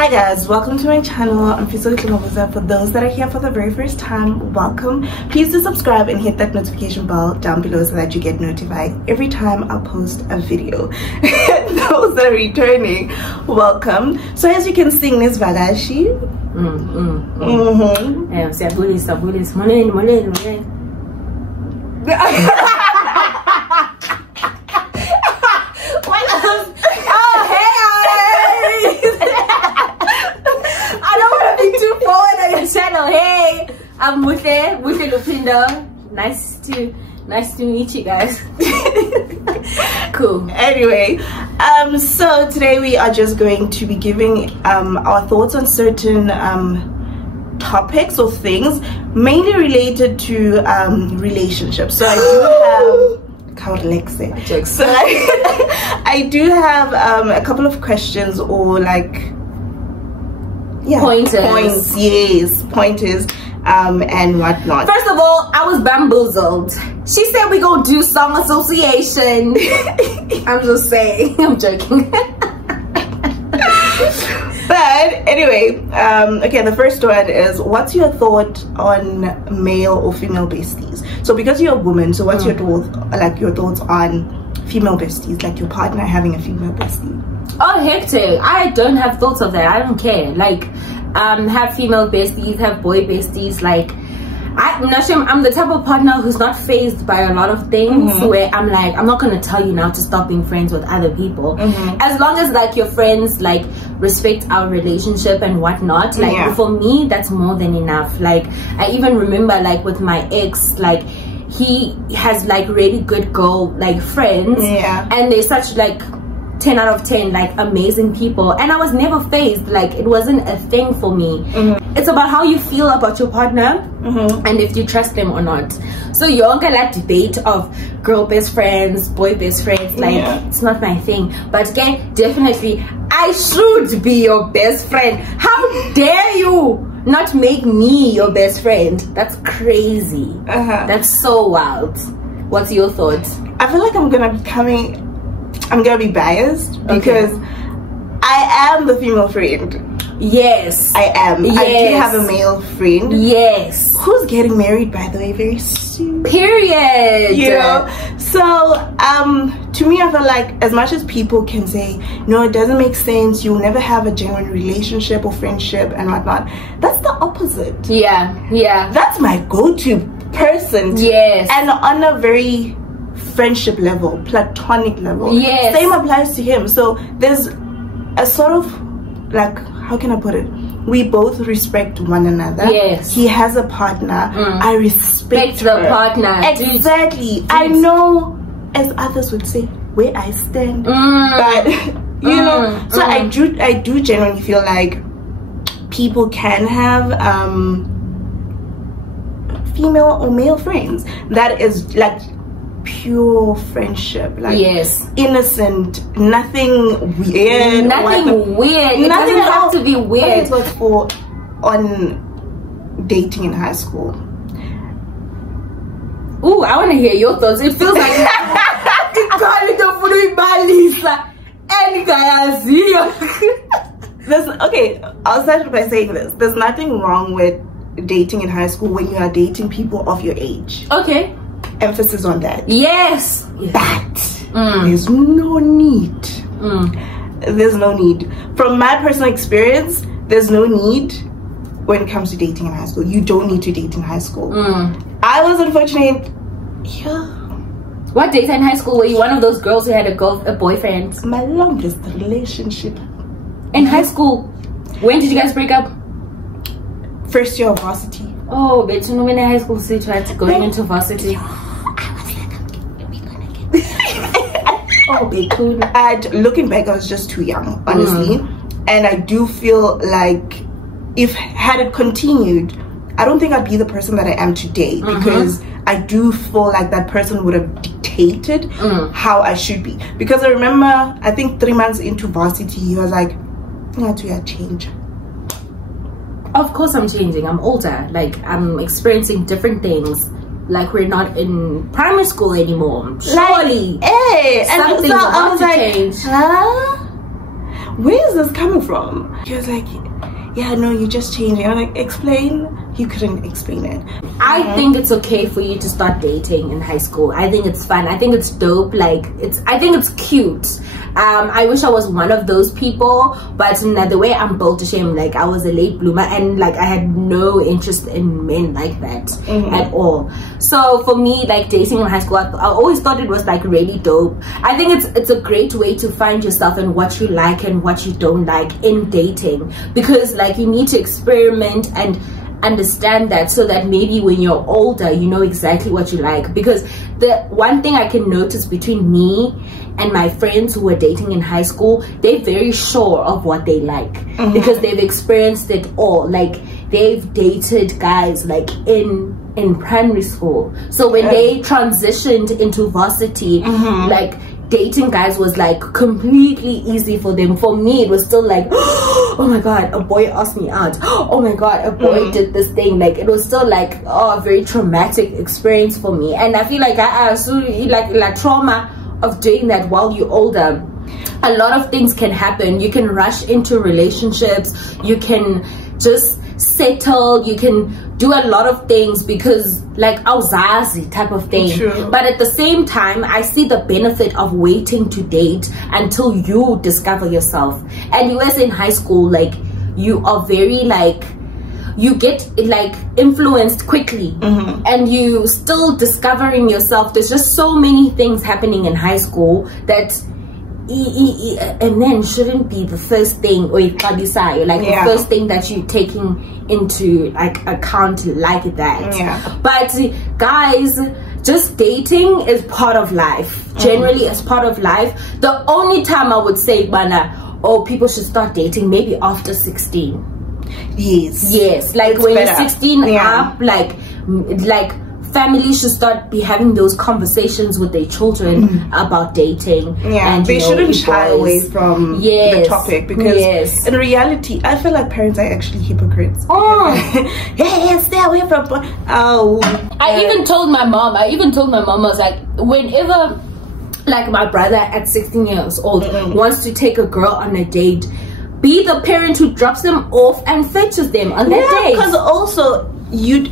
Hi guys, welcome to my channel. I'm Fiso Klimobuza. For those that are here for the very first time, welcome. Please do subscribe and hit that notification bell down below so that you get notified every time I post a video. Those that are returning, welcome. So as you can see in this Vagashi, channel. Hey, I'm Muthe Lupindo. Nice to meet you guys. Cool. Anyway, so today we are just going to be giving our thoughts on certain topics or things mainly related to relationships. So I do have a couple of questions or like pointers and whatnot. First of all, I was bamboozled. She said we gonna do song association. I'm just saying. I'm joking. But anyway, okay, the first one is, what's your thought on male or female besties? So because you're a woman, so what's your thoughts on female besties, like your partner having a female bestie? Oh, hectic. I don't have thoughts of that. I don't care. Like, have female besties, have boy besties. Like, I'm the type of partner who's not fazed by a lot of things, where I'm like, I'm not going to tell you now to stop being friends with other people. As long as like your friends like respect our relationship and whatnot, like for me, that's more than enough. Like, I even remember like with my ex, like he has like really good girl like friends, and they're such like 10 out of 10 like amazing people, and I was never fazed. Like, it wasn't a thing for me. It's about how you feel about your partner and if you trust them or not. So you don't get that debate of girl best friends, boy best friends, like it's not my thing. But again, definitely I should be your best friend. How dare you not make me your best friend? That's crazy. That's so wild. What's your thoughts? I feel like I'm gonna be biased because I am the female friend. Yes, I am. Yes. I do have a male friend. Yes. Who's getting married, by the way, very soon. Period. You know? So, to me, I feel like as much as people can say, no, it doesn't make sense, you'll never have a genuine relationship or friendship and whatnot, that's the opposite. Yeah. That's my go-to person. Yes. And on a very friendship level, platonic level, same applies to him. So there's a sort of like, how can I put it, we both respect one another. He has a partner, I respect the partner. Exactly. I know, as others would say, where I stand, but you know, so I do genuinely feel like people can have female or male friends that is like pure friendship, like innocent, nothing weird, nothing weird. It doesn't have to be weird. It was for on dating in high school. Ooh, I want to hear your thoughts. It feels like okay, I'll start by saying this. There's nothing wrong with dating in high school when you are dating people of your age. Okay. Emphasis on that. Yes. But there's no need. There's no need. From my personal experience, there's no need when it comes to dating in high school. You don't need to date in high school. I was unfortunate. What date in high school were you one of those girls who had a boyfriend? My longest relationship. In high school? When did you guys break up? First year of varsity. Oh, but you know when in high school so you tried to going into varsity. And looking back, I was just too young, honestly. And I do feel like had it continued, I don't think I'd be the person that I am today, because I do feel like that person would have dictated how I should be. Because I remember, I think 3 months into varsity, he was like, you have to change. Of course I'm changing. I'm older. Like, I'm experiencing different things. Like, we're not in primary school anymore. Surely, like, hey, something's about to change. Huh? where is this coming from? He was like, yeah, no, you just changing. I'm like, explain. He couldn't explain it. I think it's okay for you to start dating in high school. I think it's fun. I think it's dope. Like, I think it's cute. I wish I was one of those people, but the way I'm built to shame, like I was a late bloomer, and like I had no interest in men like that at all. So for me, like dating in high school, I always thought it was like really dope. I think it's a great way to find yourself and what you like and what you don't like in dating, because like you need to experiment and understand that, so that maybe when you're older you know exactly what you like. Because the one thing I can notice between me and my friends who were dating in high school, they're very sure of what they like because they've experienced it all. Like they've dated guys like in primary school, so when they transitioned into varsity, like dating guys was like completely easy for them. For me, it was still like, oh my god, a boy asked me out, oh my god, a boy did this thing. Like it was still like, oh, a very traumatic experience for me. And I feel like like trauma of doing that while you're older. A lot of things can happen. You can rush into relationships, you can just settle, you can do a lot of things because like awuzazi type of thing. True. But at the same time, I see the benefit of waiting to date until you discover yourself. And you, as in high school, like you are very like, you get like influenced quickly and you still discovering yourself. There's just so many things happening in high school that a man shouldn't be the first thing, or like the first thing that you're taking into like account like that. But guys, just dating is part of life. Generally, as part of life. The only time I would say, people should start dating maybe after 16. Yes, like it's when better. You're 16 up, like families should start having those conversations with their children about dating. And they shouldn't shy away from the topic, because in reality I feel like parents are actually hypocrites. Stay away from I even told my mom, I was like, whenever like my brother at 16 years old wants to take a girl on a date, be the parent who drops them off and fetches them on that date. Because also you'd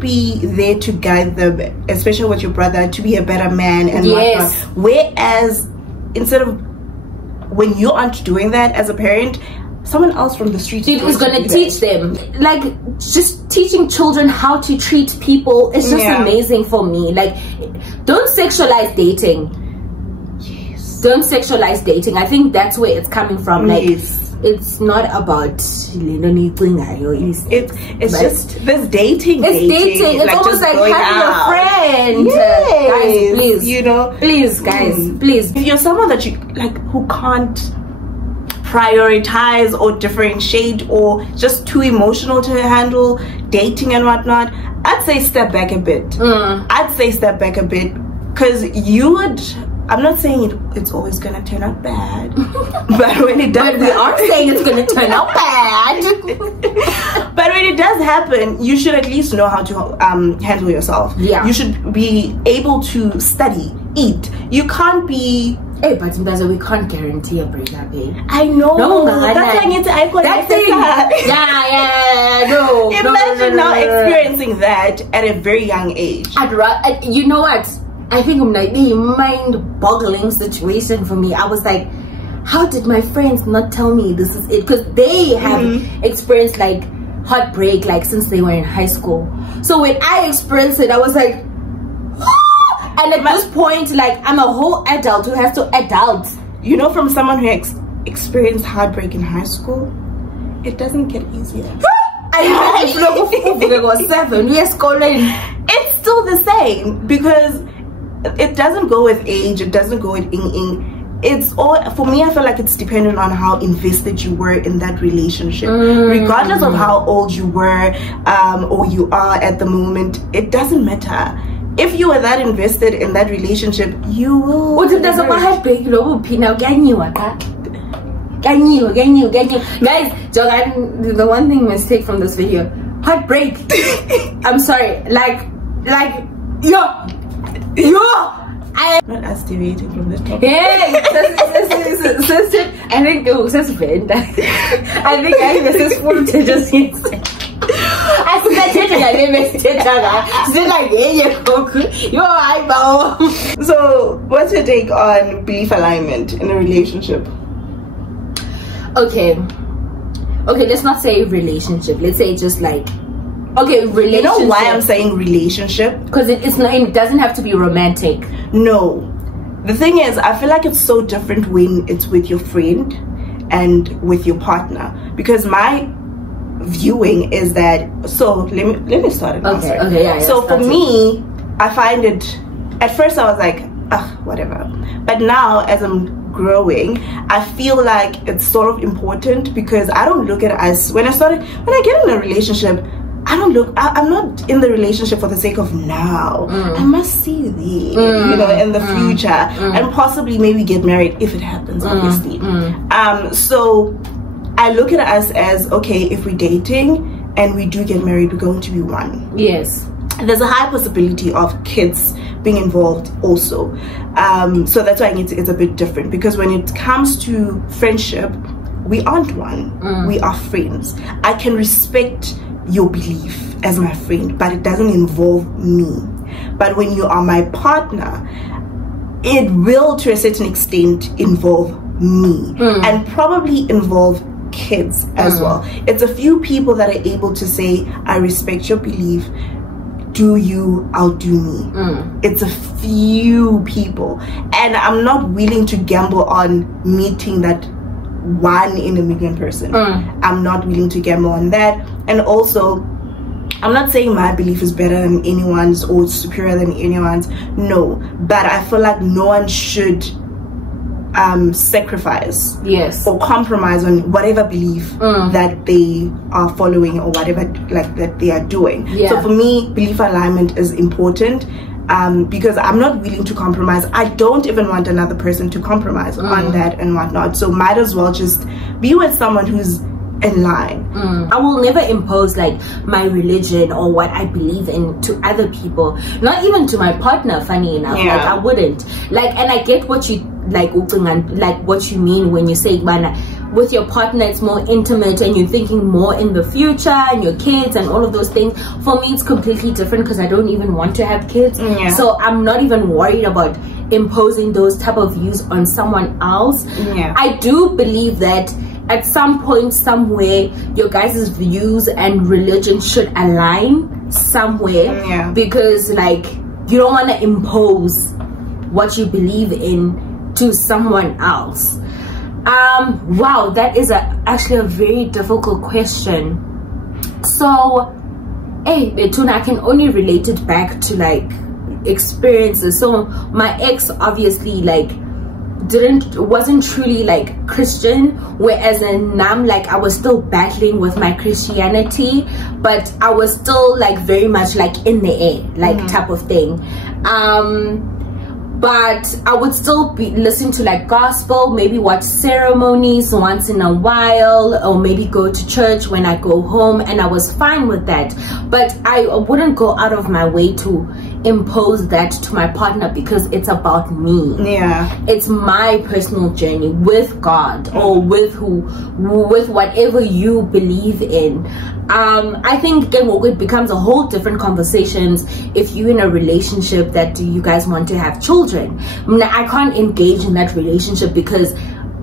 be there to guide them, especially with your brother, to be a better man and whatnot. Whereas instead of when you aren't doing that as a parent, someone else from the street is going to teach them. Like just teaching children how to treat people is just amazing for me. Like don't sexualize dating. Don't sexualize dating. I think that's where it's coming from. Like it's not about it's just this dating. It's like almost like having a friend. Guys, please, you know, please guys, please, if you're someone that you like who can't prioritize or differentiate, or just too emotional to handle dating and whatnot, I'd say step back a bit. Because you would, I'm not saying it's always gonna turn out bad, but when it does, we are saying it's gonna turn out bad. But when it does happen, you should at least know how to handle yourself. You should be able to study, eat. You can't be. Hey, but we can't guarantee a breakup, eh? I know. No, that's why I need to icon. No. Imagine now experiencing that at a very young age. You know what? I think I'm like a mind-boggling situation for me. I was like, how did my friends not tell me this is it? Because they have experienced like heartbreak like since they were in high school. So when I experienced it, I was like, and at this point, like I'm a whole adult who has to adult. You know, from someone who experienced heartbreak in high school, it doesn't get easier. I was 7 years calling. It's still the same, because it doesn't go with age, it doesn't go with it's all, for me, I feel like it's dependent on how invested you were in that relationship. Regardless of how old you were or you are at the moment, it doesn't matter. If you were that invested in that relationship, you will. What if there's a heartbreak? Guys, Jogan, the one thing mistake from this video, heartbreak. I'm sorry, like yo. I'm not us deviating from this topic. Hey, I think it was just vent. I think this is full to just So what's your take on belief alignment in a relationship? Okay, let's not say relationship, let's say just like relationship. You know why I'm saying relationship? Because it doesn't have to be romantic. No, the thing is, I feel like it's so different when it's with your friend and with your partner, because my viewing is that, so let me start it now. So for me, I find it, at first I was like, whatever, but now as I'm growing, I feel like it's sort of important, because I don't look at us, when I get in a relationship, I'm not in the relationship for the sake of now. I must see the in the future, and possibly maybe get married if it happens, obviously. So I look at us as, okay, if we're dating and we do get married, we're going to be one. Yes. There's a high possibility of kids being involved also. So that's why it's a bit different, because when it comes to friendship, we aren't one. We are friends. I can respect your belief as my friend, but it doesn't involve me. But when you are my partner, it will to a certain extent involve me, and probably involve kids as well. It's a few people that are able to say, I respect your belief, do you outdo me. It's a few people, and I'm not willing to gamble on meeting that 1 in a million person. I'm not willing to gamble on that. And also, I'm not saying my belief is better than anyone's or superior than anyone's, no, but I feel like no one should sacrifice or compromise on whatever belief that they are following, or whatever that they are doing. So for me, belief alignment is important, because I'm not willing to compromise. I don't even want another person to compromise on that and whatnot. So might as well just be with someone who's in line. I will never impose like my religion or what I believe in to other people, not even to my partner, funny enough. Like I wouldn't, like, and I get what you like what you mean when you say with your partner it's more intimate and you're thinking more in the future and your kids and all of those things. For me it's completely different, because I don't even want to have kids. So I'm not even worried about imposing those type of views on someone else. I do believe that at some point somewhere your guys' views and religion should align somewhere, because like you don't want to impose what you believe in to someone else. Wow, that is actually a very difficult question. So hey Betuna, I can only relate it back to like experiences. So my ex obviously like wasn't truly like Christian, whereas in Nam, like I was still battling with my Christianity, but I was still like very much like in the air, like type of thing. But I would still be listening to like gospel, maybe watch ceremonies once in a while, or maybe go to church when I go home, and I was fine with that. But I wouldn't go out of my way to impose that to my partner, because it's about me. It's my personal journey with God, or with whatever you believe in. I think again it becomes a whole different conversations if you're in a relationship that you guys want to have children. I can't engage in that relationship because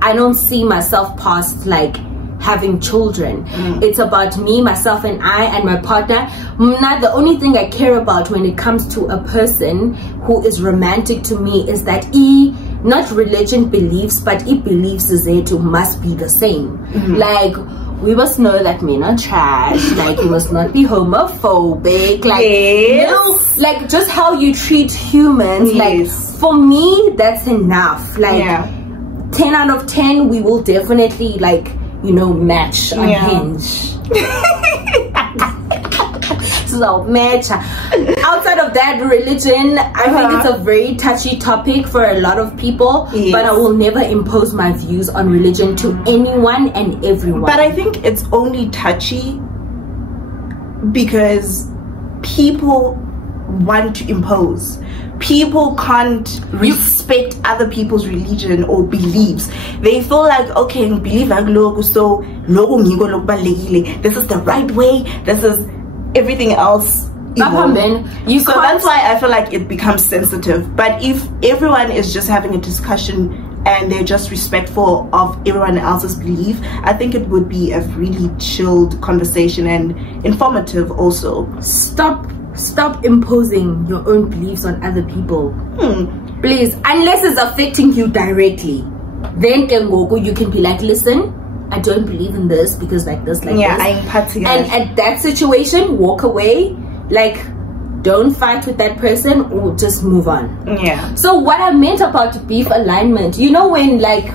I don't see myself past like having children. It's about me, myself, and I and my partner. The only thing I care about when it comes to a person who is romantic to me is that not religion beliefs, but beliefs must be the same. Like we must know that men are trash, like you must not be homophobic, like like just how you treat humans. Like for me that's enough. Like 10 out of 10 we will definitely like match on Hinge. So match. Outside of that, religion, I think it's a very touchy topic for a lot of people, but I will never impose my views on religion to anyone and everyone. But I think it's only touchy because people want to impose. people can't respect other people's religion or beliefs. They feel like, okay, believe so this is the right way, this is everything else. So that's why I feel like it becomes sensitive. But if everyone is just having a discussion and they're just respectful of everyone else's belief, I think it would be a really chilled conversation and informative also. Stop imposing your own beliefs on other people. Please, unless it's affecting you directly. Then you can be like, listen, I don't believe in this because like this, like this. And at that situation, walk away. Like, don't fight with that person or just move on. So what I meant about beef alignment, you know, when like,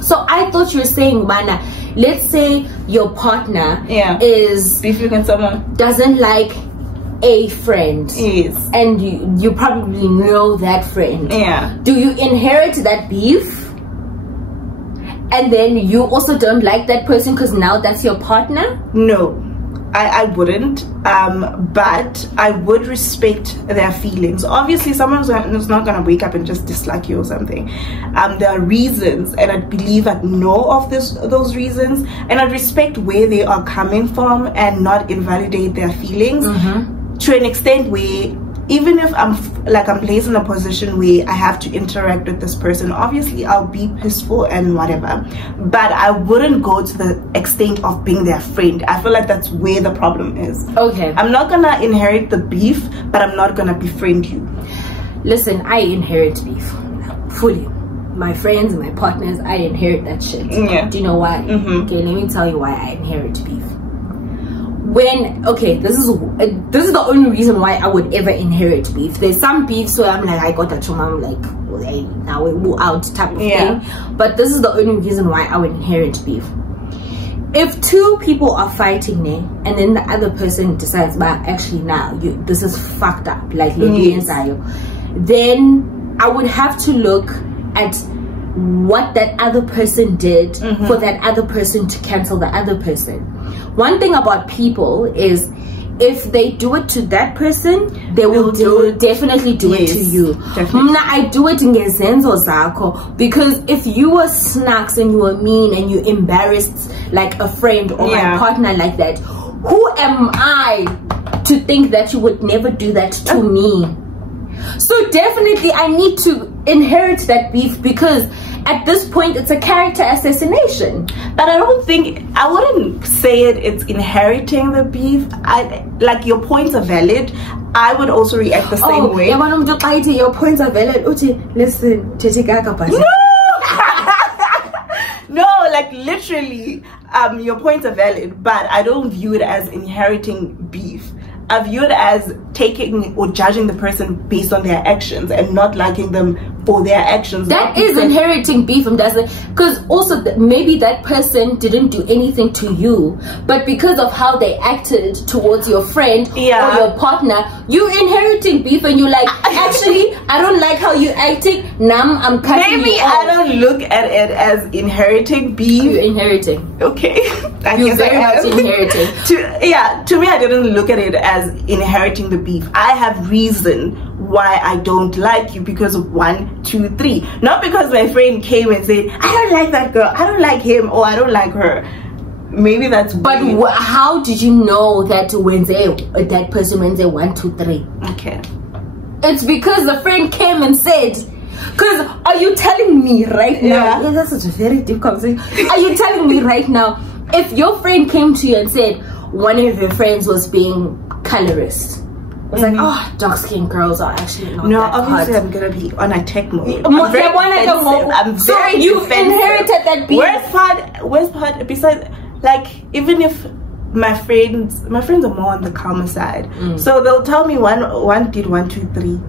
so I thought you were saying, Mana, let's say your partner is beefing with someone, doesn't like a friend, and you probably know that friend. Do you inherit that beef? And then you also don't like that person because now that's your partner? No, I wouldn't, but I would respect their feelings. Obviously, someone's not gonna wake up and just dislike you or something. There are reasons, and I believe I'd know of those reasons, and I'd respect where they are coming from and not invalidate their feelings to an extent where even if I'm placed in a position where I have to interact with this person, obviously I'll be peaceful and whatever, but I wouldn't go to the extent of being their friend. I feel like that's where the problem is. I'm not gonna inherit the beef, but I'm not gonna befriend you. Listen, I inherit beef fully. My friends and my partners, I inherit that shit. Do you know why? Okay, let me tell you why I inherit beef. This is the only reason why I would ever inherit beef. There's some beefs where I'm like, I got that from mom, like, hey, now we're out type of thing. But this is the only reason why I would inherit beef. If two people are fighting there, and then the other person decides, but actually now this is fucked up, like then I would have to look at what that other person did for that other person to cancel the other person. One thing about people is if they do it to that person, they will definitely do it to you. I do it in Gezenzo Zako, because if you were snacks and you were mean and you embarrassed like a friend or my partner like that, who am I to think that you would never do that to me? So definitely I need to inherit that beef, because at this point it's a character assassination. But I wouldn't say it's inheriting the beef. Like, your points are valid. I would also react the same way. Your points are valid. Listen, no, like literally, your points are valid, but I don't view it as inheriting beef. I view it as taking or judging the person based on their actions and not liking them for their actions. That is inheriting beef, and doesn't, because also maybe that person didn't do anything to you, but because of how they acted towards your friend or your partner, you inheriting beef, and you're like, actually, I don't like how you acting. Nam, I'm cutting you off. I don't look at it as inheriting beef. You're inheriting. Okay. You're very much inheriting. To me, I didn't look at it as inheriting the beef. I have reason why I don't like you because of 1, 2, 3. Not because my friend came and said, I don't like that girl, I don't like him, or I don't like her. Maybe that's weird. But how did you know that that person Wednesday 1, 2, 3? Okay. It's because the friend came and said. Because are you telling me right now? Yeah, that's such a very deep conversation. Are you telling me right now, if your friend came to you and said one of your friends was being colorist, was like, oh, dark-skinned girls are actually not that obviously hot. I'm gonna be on a tech mode. I'm very so you inherited that beef. Worst part besides, like, even if my friends are more on the calmer side, so they'll tell me one did 1, 2, 3.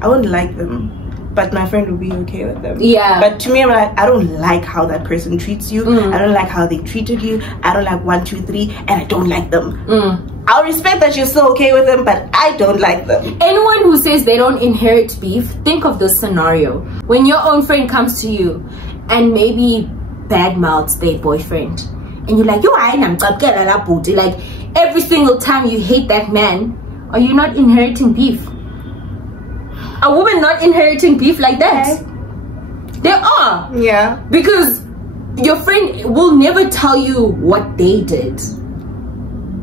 I wouldn't like them, but my friend will be okay with them. But to me, I'm like, I don't like how that person treats you. I don't like how they treated you. I don't like 1, 2, 3, and I don't like them. I'll respect that you're still okay with them, but I don't like them. Anyone who says they don't inherit beef, think of this scenario. When your own friend comes to you and maybe bad mouths their boyfriend, and you're like, like every single time you hate that man, are you not inheriting beef? Are women not inheriting beef like that? They are. Yeah. Because your friend will never tell you what they did.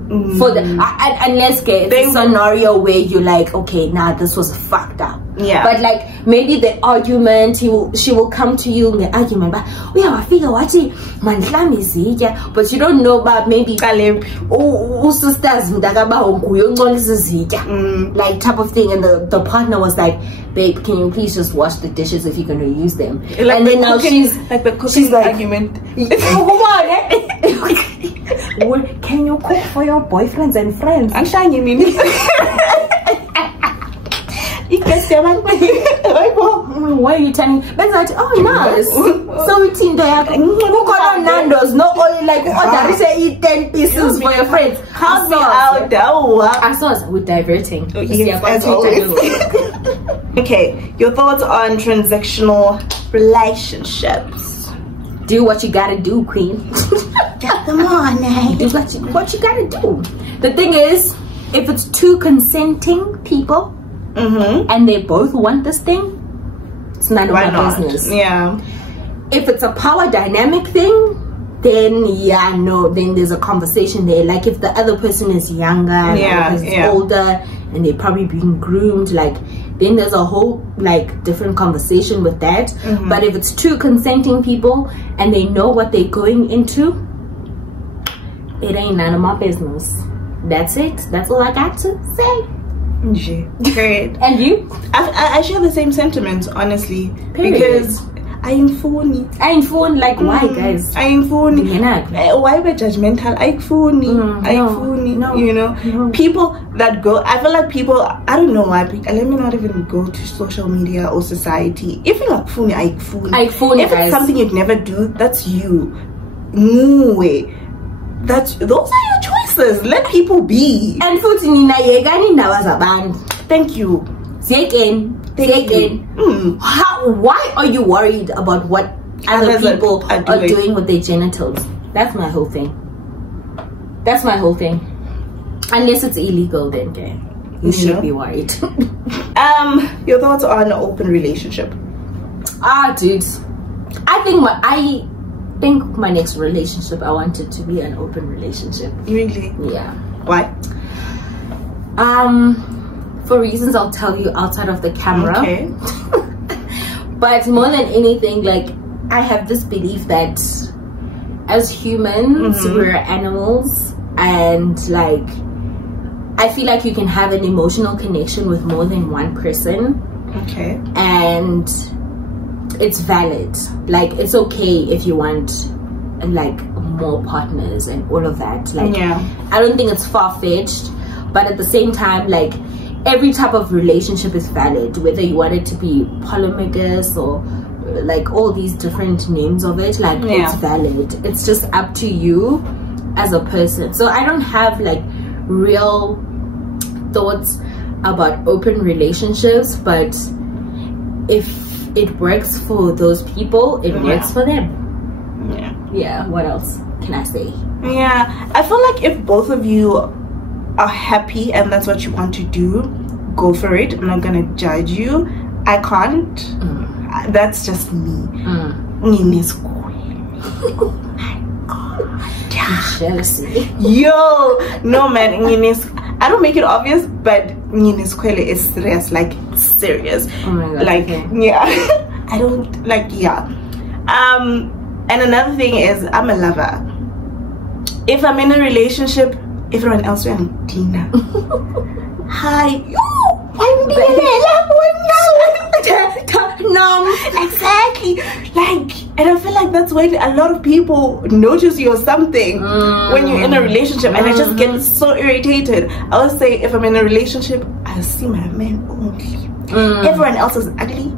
For the unless it's a scenario where you're like, okay, nah, this was fucked up. Yeah. But like maybe the argument, she will come to you in the argument, but we have a figure watching but you don't know about maybe sisters like type of thing, and the partner was like, babe, can you please just wash the dishes if you're gonna use them? Like and then now she's like the cooking argument. Can you cook for your boyfriends and friends? I'm sure you mean. Why are you telling? But like, oh nice. So we think Nando's, no oil, like order say 10 pieces for your friends. Help me out. I saw we're diverting. Yes, as always. Okay, your thoughts on transactional relationships? Do what you gotta do, queen. Come on, do what you gotta do. The thing is, if it's two consenting people and they both want this thing, it's none of my business. Yeah. If it's a power dynamic thing, then yeah, no, then there's a conversation there. Like if the other person is younger and the other person is older and they're probably being groomed, like then there's a whole like different conversation with that. But if it's two consenting people and they know what they're going into, it ain't none of my business. That's it. That's all I got to say. Great. And you? I share the same sentiments, honestly. Period. Because I ain't phony. Like why, guys? I ain't phony. Why be judgmental? I ain't phony. You know, people that go. I feel like people. I don't know why. Let me not even go to social media or society. If you're like phony, I phony. If it's something you'd never do, that's you. No way. Those are your choices. Let people be. And thank you. Thank you. Why are you worried about what other people are doing with their genitals? That's my whole thing. Unless it's illegal, then okay, you should be worried. Your thoughts on an open relationship? Dude, I think my next relationship, I want it to be an open relationship. Really? Yeah. Why? For reasons I'll tell you outside of the camera. Okay. But more than anything, like I have this belief that as humans we're animals, and like I feel like you can have an emotional connection with more than one person. Okay. And it's valid. Like it's okay if you want like more partners and all of that. Like I don't think it's far-fetched, but at the same time, like every type of relationship is valid, whether you want it to be polygamous or like all these different names of it. Like it's valid. It's just up to you as a person. So I don't have like real thoughts about open relationships, but if it works for those people, it works for them. Yeah, what else can I say? I feel like if both of you are happy and that's what you want to do, go for it. I'm not gonna judge you. I can't. That's just me. Oh my god. Jealousy. Yo, no man, I don't make it obvious, but Kwele is serious, like serious. Oh my god. Like I don't like and another thing is I'm a lover. If I'm in a relationship, everyone else will Dina. Hi. No, exactly. Like, and I feel like that's when a lot of people notice you or something when you're in a relationship, and I just get so irritated. I would say if I'm in a relationship, I see my man only. Everyone else is ugly.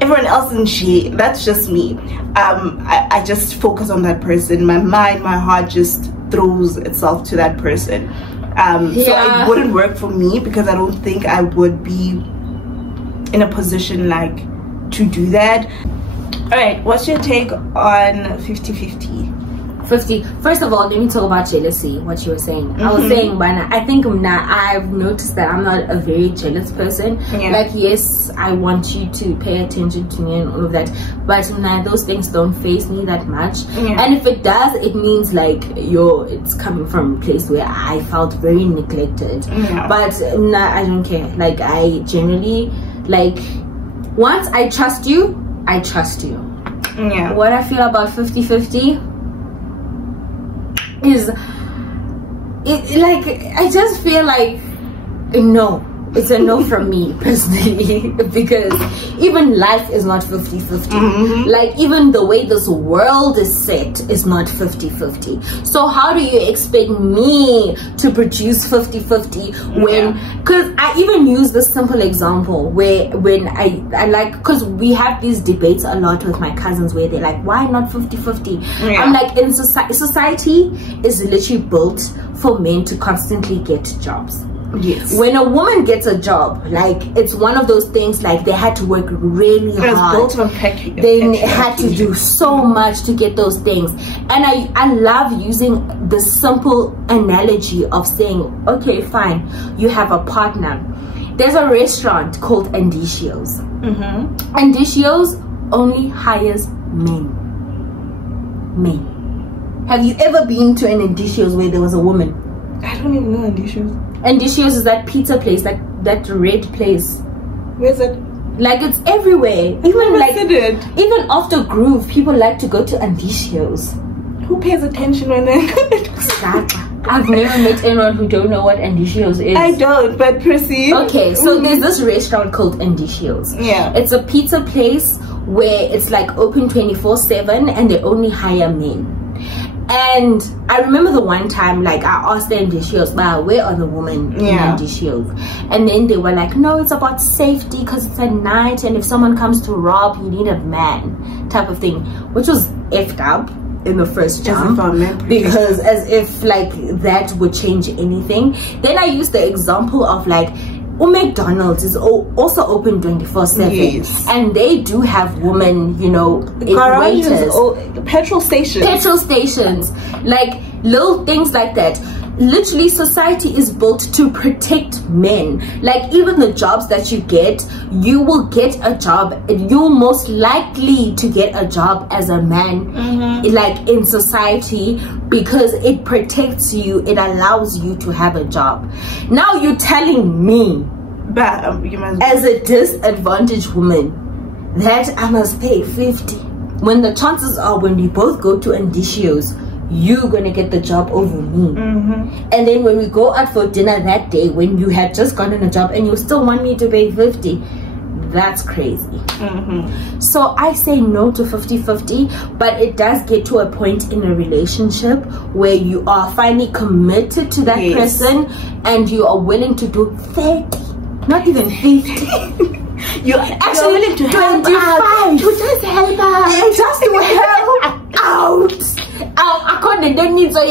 Everyone else in shit. That's just me. I just focus on that person. My mind, my heart just throws itself to that person. So it wouldn't work for me because I don't think I would be in a position like to do that. All right, what's your take on 50-50? 50. First of all, let me talk about jealousy, what you were saying. I was saying, Bana, I think now I've noticed that I'm not a very jealous person. Like, yes, I want you to pay attention to me and all of that, but now those things don't faze me that much. And if it does, it means like it's coming from a place where I felt very neglected. But nah, I don't care. Like, I generally, like, once I trust you, I trust you. What I feel about 50-50 is, like, I just feel like no, it's a no from me personally, because even life is not 50-50. Like, even the way this world is set is not 50-50. So how do you expect me to produce 50-50 when, because I even use this simple example where when I like, because we have these debates a lot with my cousins where they're like, why not 50-50? I'm like, in society is literally built for men to constantly get jobs. When a woman gets a job, like, it's one of those things, like, they had to work really hard. They had to do so much to get those things. And I love using the simple analogy of saying, okay, fine, you have a partner. There's a restaurant called Andicio's. Andicio's only hires men. Have you ever been to an Andicio's where there was a woman? I don't even know Andicio's. Andicio's is that pizza place, like that red place. Where's it? Like, it's everywhere. Even like, even after Groove, people like to go to Andicio's. Who pays attention when they I've never met anyone who don't know what Andicio's is. I don't, but proceed. Okay, so there's this restaurant called Andicio's. It's a pizza place where it's like open 24/7 and they only hire men. And I remember the one time, like, I asked the Andicio's, where are the women in Andicio's? And then they were like, no, it's about safety because it's at night, and if someone comes to rob, you need a man, type of thing, which was effed up in the first jump, because as if like that would change anything. Then I used the example of like, McDonald's is also open 24/7, and they do have women, you know, waiters, petrol stations, like little things like that. Literally, society is built to protect men. Like, even the jobs that you get, you will get a job, you're most likely to get a job as a man, like, in society, because it protects you, it allows you to have a job. Now you're telling me, as a disadvantaged woman, that I must pay 50, when the chances are, when we both go to Andicio's, you're gonna get the job over me. And then when we go out for dinner that day, when you had just gotten a job and you still want me to pay 50, that's crazy. So I say no to 50-50, but it does get to a point in a relationship where you are finally committed to that person and you are willing to do 30, not even 50. You're actually willing to help out. To just help out. Just to help out. I don't need so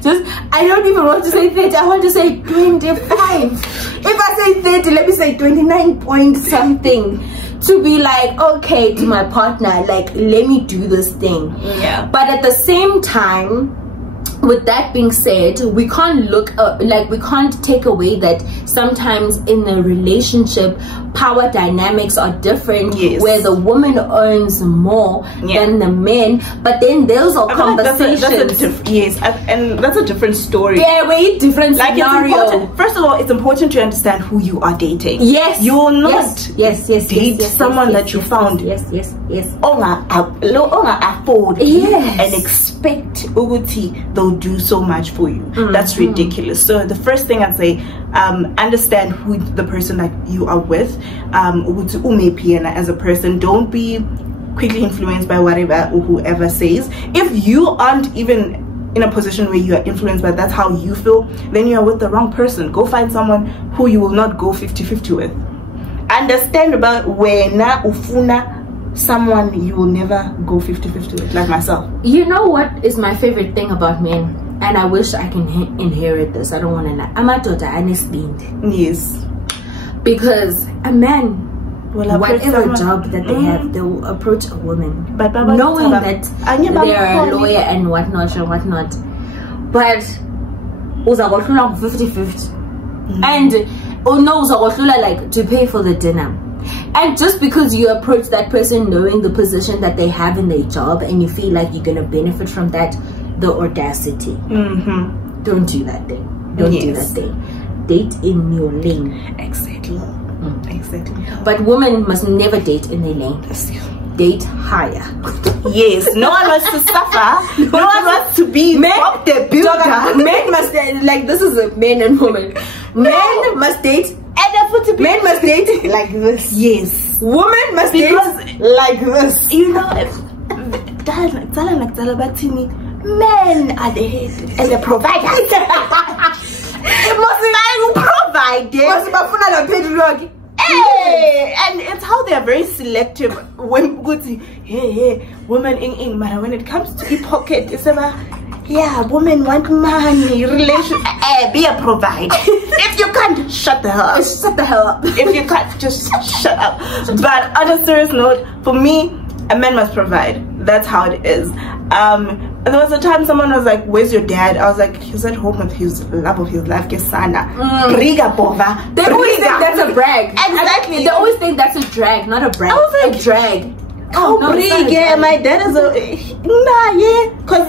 just, I don't even want to say 30, I want to say 25. If I say 30, let me say 29 point something, to be like, okay, to my partner, like, let me do this thing. But at the same time, with that being said, we can't look like, we can't take away that sometimes in a relationship, power dynamics are different, where the woman earns more than the men. But then those are conversations. And that's a different story. Very different scenario. First of all, it's important to understand who you are dating. You will not date someone that you found afford and expect Uguti they'll do so much for you. That's ridiculous. So the first thing I'd say, understand who the person that you are with, as a person. Don't be quickly influenced by whatever or whoever says. If you aren't even in a position where you are influenced by that's how you feel, then you are with the wrong person. Go find someone who you will not go 50-50 with. Understand about when ufuna someone you will never go 50-50 with, like myself. You know what is my favorite thing about men, and I wish I can inherit this, I don't want to lie. I'm a daughter, honestly. Because a man whatever job that they have, they will approach a woman, but knowing that they're a lawyer and whatnot. But uzagohlula 50-50, and no uzagohlula like to pay for the dinner. And just because you approach that person knowing the position that they have in their job and you feel like you're gonna benefit from that, the audacity. Don't do that thing. Don't do that thing. Date in your lane. Exactly. Exactly. But women must never date in their lane. Date higher. Yes. No one wants to suffer. No one wants to be the builder. Men must like, this is a men and women. Men must date. Men must date like this. Yes. Women must date like this. You know, men are the head and the provider. Hey, and it's how they are very selective when women in but when it comes to the pocket, it's about women want money, relation. Be a provider. If you can't, shut the hell up. Shut the hell up. If you can't, just shut up. But on a serious note, for me, a man must provide. That's how it is. There was a time someone was like, "Where's your dad?" I was like, "He's at home with his love of his life, Kesana." Briga bova. They always think that's a brag. Exactly. They always think that's a drag, not a brag. I was like, a drag. Oh, no, my dad is a because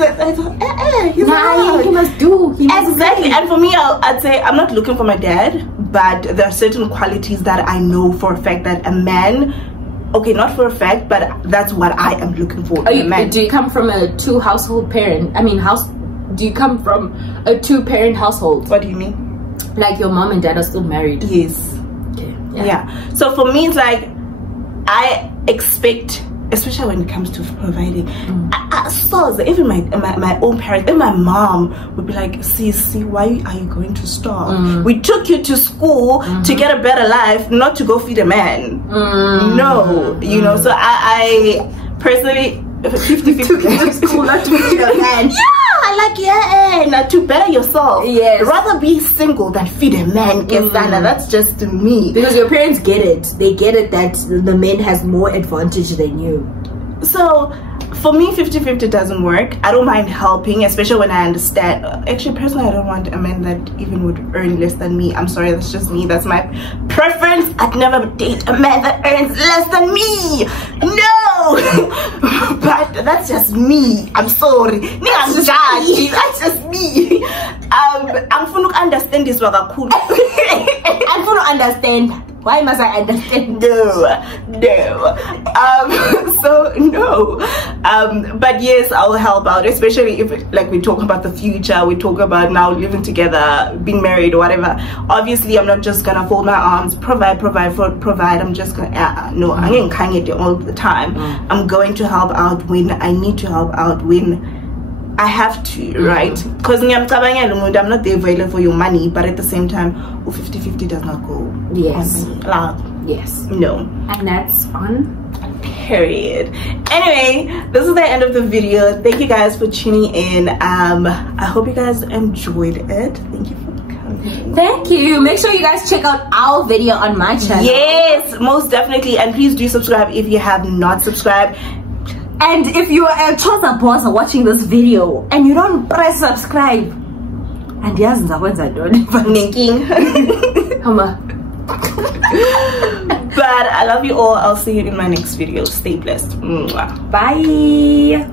he must do. Exactly. And for me, I'd say I'm not looking for my dad, but there are certain qualities that I know for a fact that a man. Okay, not for a fact, but that's what I am looking for. Do you come from a two-household parent? I mean, do you come from a two-parent household? What do you mean? Like your mom and dad are still married? Yes. Okay. Yeah. So for me, it's like I expect, especially when it comes to providing. I saw even my own parents, and my mom would be like, see, why are you going to starve? We took you to school to get a better life, not to go feed a man. No, you know. So I personally 50-50 took you to school, not to feed a man. Not to better yourself. Yes. Rather be single than feed a man. That's just me. Because your parents get it. They get it that the man has more advantage than you. So for me, 50-50 doesn't work. I don't mind helping, especially when I understand. Actually, personally, I don't want a man that even would earn less than me. I'm sorry, that's just me. That's my preference. I'd never date a man that earns less than me. No. But that's just me. I'm sorry. I'm judging. That's just me. I'm going to understand this. I'm going to understand. Why must I understand? No. So no. But yes, I'll help out, especially if like we talk about the future, we talk about now living together, being married or whatever. Obviously, I'm not just gonna fold my arms, provide. I'm just gonna no, I'm getting kind all the time. I'm going to help out when I need to help out, when I have to, right? Because I'm not there available for your money, but at the same time, 50-50 does not go. Yes. Yes. No. And that's on period. Anyway, this is the end of the video. Thank you guys for tuning in. I hope you guys enjoyed it. Thank you for coming. Thank you. Make sure you guys check out our video on my channel. Yes, most definitely. And please do subscribe if you have not subscribed. And if you are a Chosa boss watching this video and you don't press subscribe, and yes, I don't. But I love you all. I'll see you in my next video. Stay blessed. Bye.